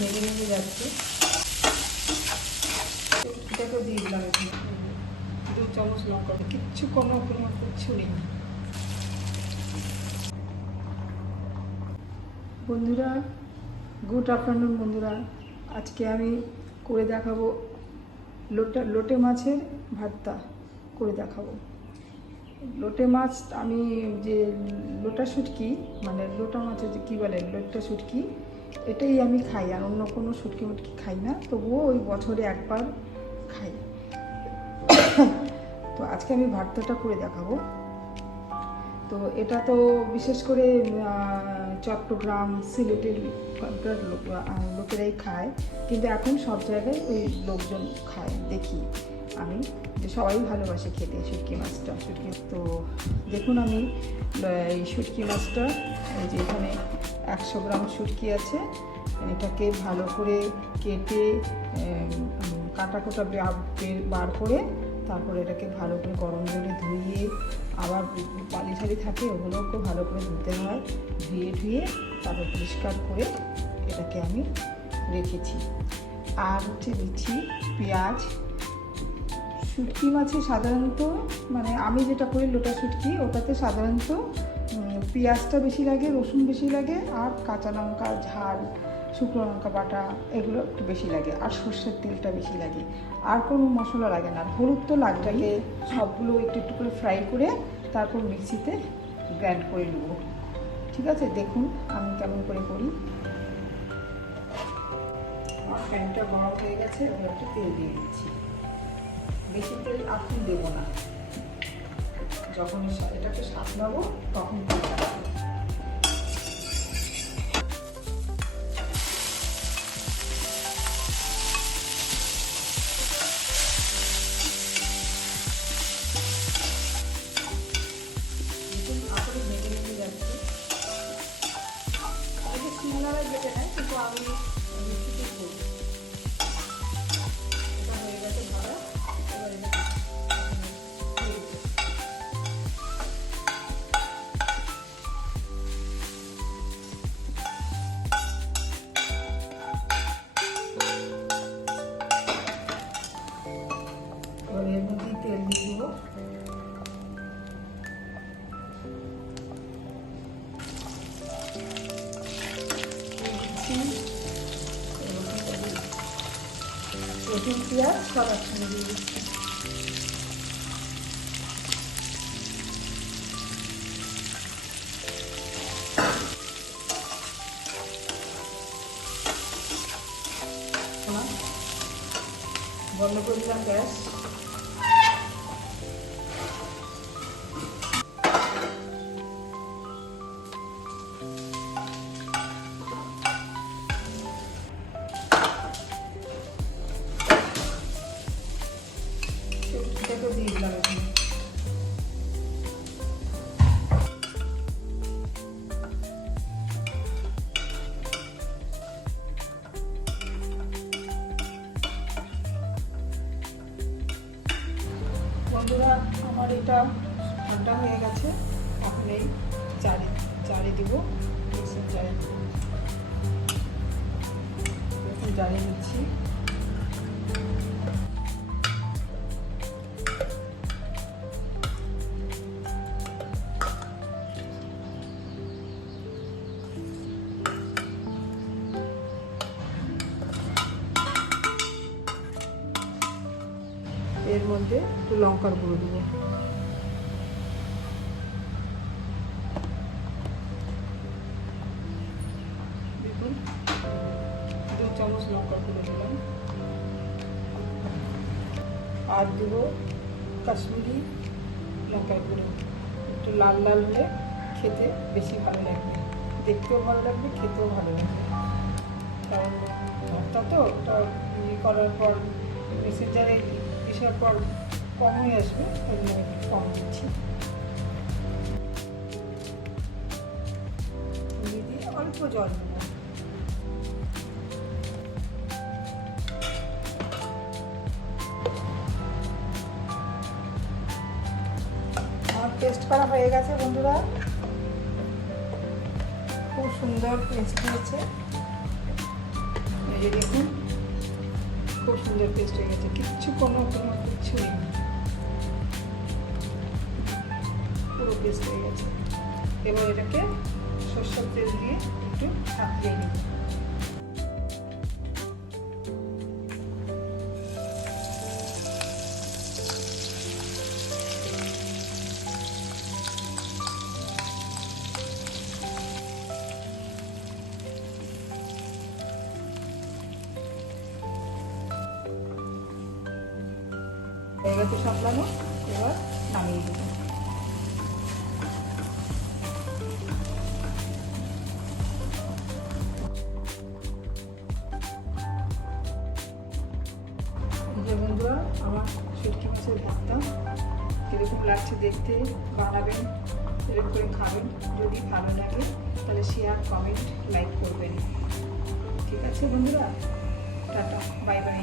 ভেঙে ভেঙে যাচ্ছে। এটাকে দিয়ে দিলাম এখানে 2 চামচ লঙ্কা, কিচ্ছু কোনো কিচ্ছু নেই। বন্ধুরা, গুড আফটারনুন বন্ধুরা, আজকে আমি করে দেখাবো লোটে মাছের ভর্তা করে দেখাবো। লোটে মাছ আমি যে লোটা শুটকি, মানে লোটা মাছের যে কী বলে লোটা শুটকি, এটাই আমি খাই, আর অন্য কোনো শুটকি মুটকি খাই না, তবুও ওই বছরে একবার খাই। তো আজকে আমি ভর্তাটা করে দেখাবো। তো এটা তো বিশেষ করে চট্টগ্রাম সিলেটের লোকেরাই খায়, কিন্তু এখন সব জায়গায় ওই লোকজন খায় দেখি আমি, যে সবাই ভালোবাসে খেতে শুটকি মাছটা। তো দেখুন আমি এই শুটকি মাছটা, এই যে এখানে 100 গ্রাম শুটকি আছে, এটাকে ভালো করে কেটে কাটা কোটা বার করে তারপরে এটাকে ভালো করে গরম জলে ধুয়ে, আবার বালি ঝালি থাকে ওগুলোকে ভালো করে ধুতে হয়, ধুয়ে তারপর পরিষ্কার করে এটাকে আমি রেখেছি। আর হচ্ছে দিচ্ছি পেঁয়াজ। শুটকি মাছে সাধারণত, মানে আমি যেটা করি লোটা শুটকি, ওটাতে সাধারণত পেঁয়াজটা বেশি লাগে, রসুন বেশি লাগে, আর কাঁচা লঙ্কা ঝাল, শুকনো লঙ্কা বাটা এগুলো একটু বেশি লাগে, আর সর্ষের তেলটা বেশি লাগে, আর কোনো মশলা লাগে না। হলুদ তো লাগবে। সবগুলো একটু একটু করে ফ্রাই করে তারপর মিক্সিতে গ্রাইন্ড করে নেব। ঠিক আছে, দেখুন আমি কেমন করে করি। আমার প্যানটা গরম হয়ে গেছে, এবার একটু তেল দিয়ে দিচ্ছি। বেশি তেল এখন দেবো না, যখন এটাকে সাজাবো তখন যেতে নেয়, কিন্তু আমি মিক্সিতে করবো। এটা হয়ে গেছে ভালো। এবার এর মধ্যেই তেল দিয়ে দেবো। রসুন পেঁয়াজ সব একসঙ্গে দিয়ে দিচ্ছি। বন্ধ করে দিলাম গ্যাস। দিয়ে দিলাম এখানে। বন্ধুরা, আমার এটা ঠান্ডা হয়ে গেছে, এখন এই জারে দিব, জারে দিচ্ছি। এর মধ্যে একটু লঙ্কার গুঁড়ো দেবো। দেখুন 2 চামচ লঙ্কার গুঁড়ো দিলাম, আর দেবো কাশ্মীরি লঙ্কার গুঁড়ো। একটু লাল লাল হলে খেতে বেশি ভালো লাগবে, দেখতেও ভালো লাগবে, খেতেও ভালো লাগবে। কারণ ভর্তা তো ওটা করার পর মেসেঞ্জারে পিসার পর কম হয়ে আসবে, তাই জন্য একটু কম দিচ্ছি। দিয়ে অল্প জল দেবো। আমার পেস্ট করা হয়ে গেছে বন্ধুরা, খুব সুন্দর পেস্ট হয়েছে। যে দেখুন খুব সুন্দর পেস্ট হয়ে গেছে, কোনো কিচ্ছু নেই, পুরো পেস্ট হয়ে গেছে। এবার এটাকে সরষের তেল দিয়ে একটু ছাপিয়ে নেব। এবার তো সাপলানো, এবার নামিয়ে দেব। বন্ধুরা, আমার শুটকি মাছের ভর্তা এরকম লাগছে দেখতে, বানাবেন, এরকম করে খাবেন। যদি ভালো লাগে তাহলে শেয়ার, কমেন্ট, লাইক করবেন। ঠিক আছে বন্ধুরা, টাটা, বাই বাই।